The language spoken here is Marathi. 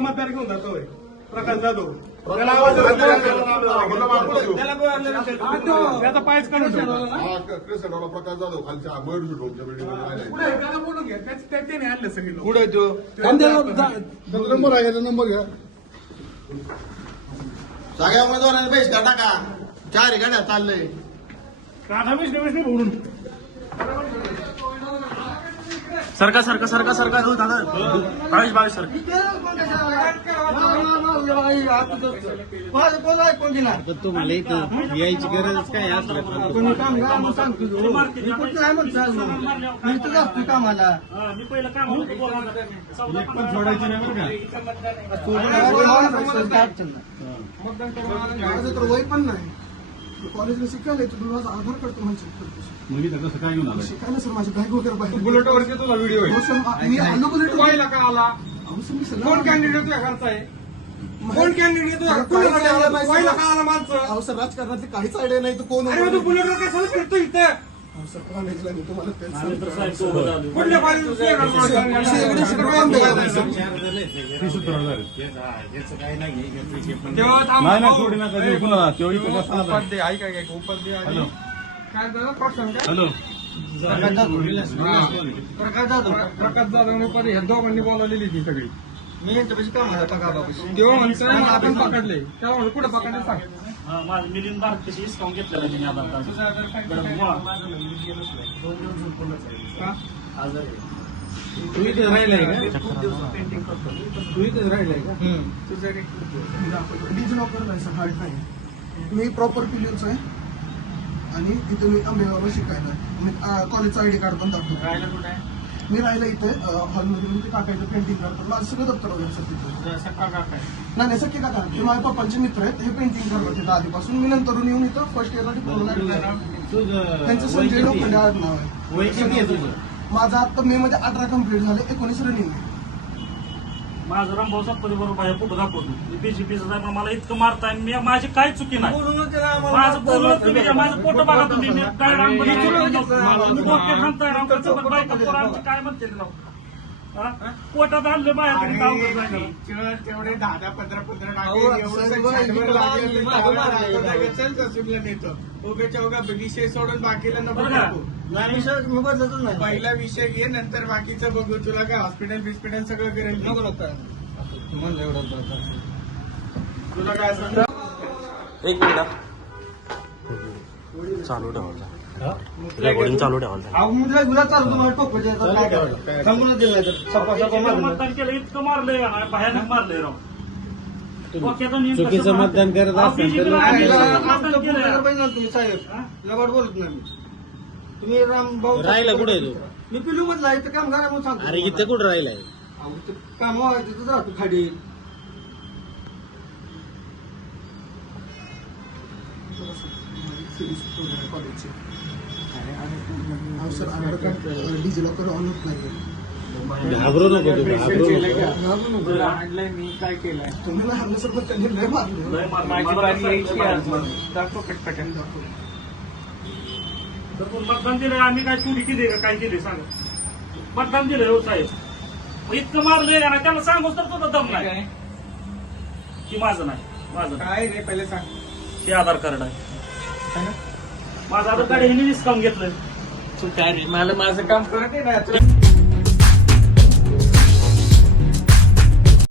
मतदार घेऊन जातोय प्रकाश जाधव त्याचा पायच काढून प्रकाश जाधव खालच्या मयूर त्याने आणलं सगळे पुढे तो नंबर आहे नंबर घ्या सगळ्या उमेदवारांनी बहिष्कार टाका 4 गाड्या चाललंय बोलून सरका सरका सरका सरका दादा 22 सर तुम्हाला इथं यायची गरज काय असलं कामाला मी पहिलं काम सोडायचं नाही तर वय पण नाही कॉलेजला शिकायला येतो तुला आधार कार्ड तुम्हाला चेक करतो काय घेऊन आला शिकायला सर माझी बॅग वगैरे बाहेर बुलेटवर तुझा व्हिडिओ आहे मी आलो बुलेट पहिला का आला कोण कॅन्डिडेट तुझ्या घरचा आहे कोण कॅन्डिडेट पहिला का आला माणसं अहो सर राजकारणातली काहीच आयडिया नाही तर कोण अरे तू बुलेटवर कशाला फिरतो इथं अहो सर कॉलेजला मी तुम्हाला तेच सांगतो कुठल्या हॅलो प्रकाश जाधव ह्या दोघांनी बोलावलेली ती सगळी मी यांच्यापाशी काम तेव्हा म्हणतोय आपण पकडले तेव्हा कुठे पकडले सांग माझं मिलिंद बारकेशी डिस्काउंट घेतलेलं मी आधार कार्ड तू इथे राहिलाय का तू इथेच राहिलाय का डिजिलॉकर आहे सर हार्ड नाही मी प्रॉपर पिलियन्स आहे आणि इथे मी आंबेगावला शिकायला मी कॉलेजचा आयडी कार्ड पण दाखवतो मी राहिला इथे हॉलमध्ये मी काकायचं पेंटिंग करतो माझं सगळं दप्तर वगैरे सर तिथे नाही सख्खे काका ते माझ्या पप्पांचे मित्र आहेत हे पेंटिंग करतात तिथं आधीपासून मी नंतरून येऊन इथं फर्स्ट इयरला डिप्लोमा त्यांचं संजय लोखंडे नाव आहे माझं आता मे मध्ये 18 कम्प्लीट झाले 19 रनिंग माझं रामभाऊ सातपुते बरोबर आहे फोटो दाखवतो बीजेपीचं आहे पण मला इतकं मारताय मी माझी काही चुकी नाही माझं बोलून तुम्ही माझं फोटो बघा तुम्ही मी काय काय म्हणते पोटात आणलं बाहेर तेवढे 10-15 विषय सोडून बाकीला नको पहिला विषय घे नंतर बाकीचं बघू तुला काय हॉस्पिटल सगळं करेल नको तुला काय सांग 1 मिनिट चालू ठेवायचं रेकॉर्डिंग चालू ठेवायचं मतदान केलं इतकं मारलंय भयानक मारलंय राव चुकीचं मतदान करत तुम्ही साहेब लबाड बोलत नाही तुम्ही रामभाऊ राहिला कुठे तू मी पिलू मधला इथं काम करा म्हणून सांगतो अरे इथे कुठं राहिलाय काम तिथं राहतो खाडी कॉलेजचे sir Aadhaar card DigiLocker on होत नाही घाबरू नको मी काय केलंय तुम्ही नाही हल्लं सर पण त्यांनी लय मारले मतदान दिलंय आम्ही काय चोरी केली का काय केली सांगा मतदान दिलंय हो साहेब इतकं मारलंय ना त्याला सांगूच तर तुझं दम नाही की माझं नाही माझं काय रे पहिले सांग हे आधार कार्ड आहे माझं आधार कार्ड ह्यांनी डिस्काउंट घेतलं काय रे मला माझं काम करत आहे ना